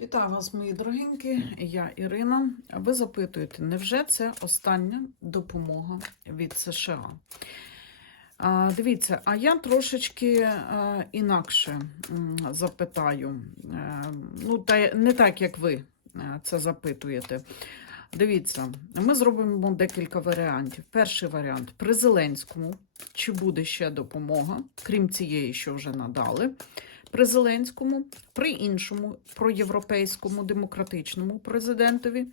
Вітаю вас, мої дорогенькі. Я Ірина. Ви запитуєте, невже це остання допомога від США? Дивіться, а я трошечки е, інакше запитаю. Е, ну, та, не так, як ви е, це запитуєте. Дивіться, ми зробимо декілька варіантів. Перший варіант при Зеленському, чи буде ще допомога, крім цієї, що вже надали. При Зеленському, при іншому проєвропейському демократичному президентові,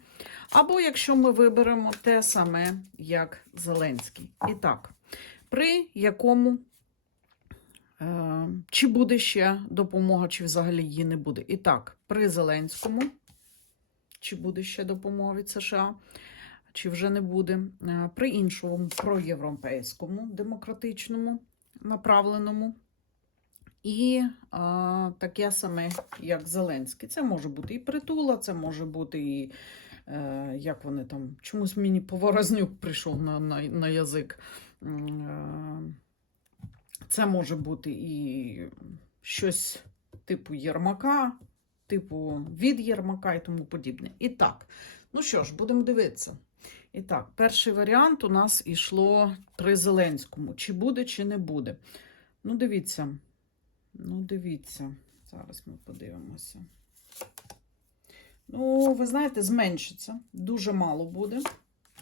або якщо ми виберемо те саме, як Зеленський. І так, при якому е, чи буде ще допомога, чи взагалі її не буде. І так, при Зеленському, чи буде ще допомога від США, чи вже не буде. Е, При іншому проєвропейському демократичному направленому. І а, таке саме, як Зеленський. Це може бути і притула, це може бути і е, як вони там. Чомусь мені Поворознюк прийшов на, на, на язик. Е, Це може бути і щось типу Єрмака, типу від Єрмака і тому подібне. І так, ну що ж, будемо дивитися. І так, перший варіант у нас ішло при Зеленському. Чи буде, чи не буде. Ну, дивіться. Ну, дивіться, зараз ми подивимося. Ну, ви знаєте, зменшиться. Дуже мало буде.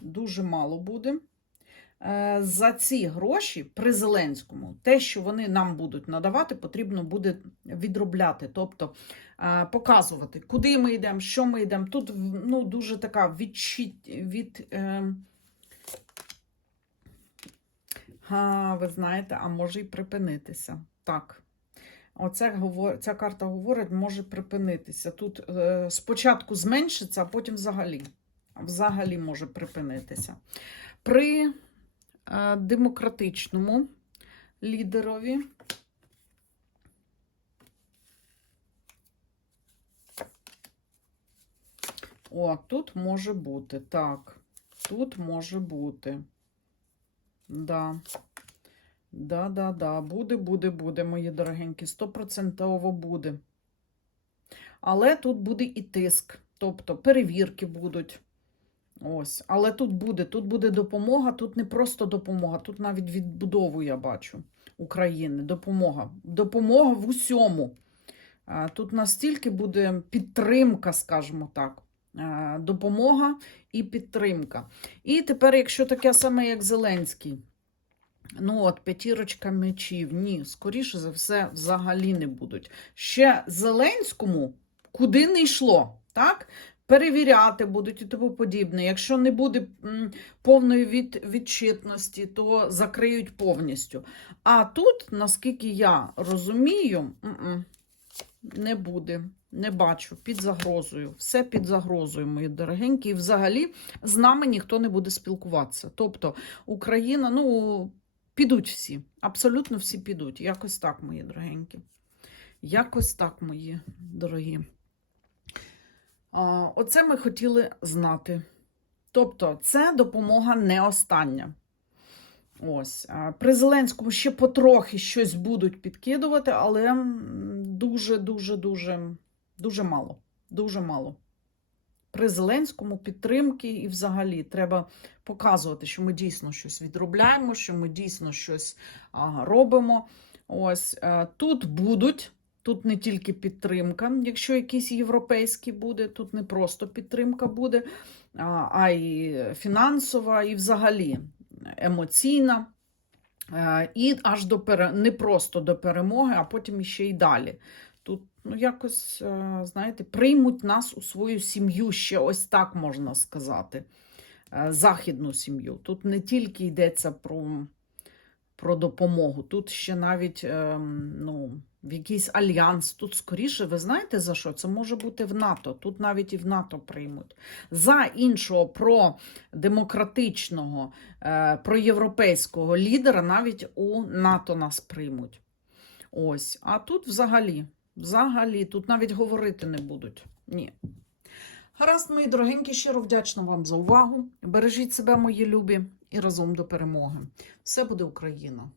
Дуже мало буде. Е, За ці гроші при Зеленському, те, що вони нам будуть надавати, потрібно буде відробляти. Тобто е, показувати, куди ми йдемо, що ми йдемо. Тут ну, дуже така відчіт, від. Е, а, ви знаєте, а може і припинитися. Так. Оця, ця карта говорить, може припинитися. Тут е, спочатку зменшиться, а потім взагалі. Взагалі може припинитися. При е, демократичному лідерові. О, тут може бути. Так, тут може бути. Да. Да, да, да, буде, буде, буде, мої дорогенькі, стопроцентово буде. Але тут буде і тиск, тобто перевірки будуть. Ось, але тут буде, тут буде допомога, тут не просто допомога, тут навіть відбудову я бачу України. Допомога. Допомога в усьому. Тут настільки буде підтримка, скажімо так. Допомога і підтримка. І тепер, якщо таке саме, як Зеленський. Ну, от, п'ятірочка мечів. Ні, скоріше за все, взагалі не будуть. Ще Зеленському куди не йшло, так? Перевіряти будуть і тому подібне. Якщо не буде повної від, відчитності, то закриють повністю. А тут, наскільки я розумію, не буде. Не бачу під загрозою. Все під загрозою, мої дорогенькі. І взагалі з нами ніхто не буде спілкуватися. Тобто Україна, ну, підуть всі. Абсолютно всі підуть. Якось так, мої дорогенькі. Якось так, мої дорогі. Оце ми хотіли знати. Тобто, це допомога не остання. Ось. При Зеленському ще потрохи щось будуть підкидувати, але дуже, дуже, дуже, дуже мало. Дуже мало. При Зеленському підтримки і взагалі треба показувати, що ми дійсно щось відробляємо, що ми дійсно щось робимо. Ось е, тут будуть. Тут не тільки підтримка, якщо якийсь європейський буде, тут не просто підтримка буде, а, а й фінансова, і взагалі емоційна. Е, І аж до пере... не просто до перемоги, а потім іще й далі. Тут, ну, якось, е, знаєте, приймуть нас у свою сім'ю, ще ось так можна сказати. Е, Західну сім'ю. Тут не тільки йдеться про, про допомогу, тут ще навіть ем, ну, в якийсь альянс. Тут скоріше, ви знаєте за що? Це може бути в НАТО. Тут навіть і в НАТО приймуть. За іншого продемократичного, е, проєвропейського лідера навіть у НАТО нас приймуть. Ось. А тут взагалі, взагалі, тут навіть говорити не будуть. Ні. Гаразд, мої дорогенькі, щиро вдячна вам за увагу. Бережіть себе, мої любі, і разом до перемоги. Все буде Україна!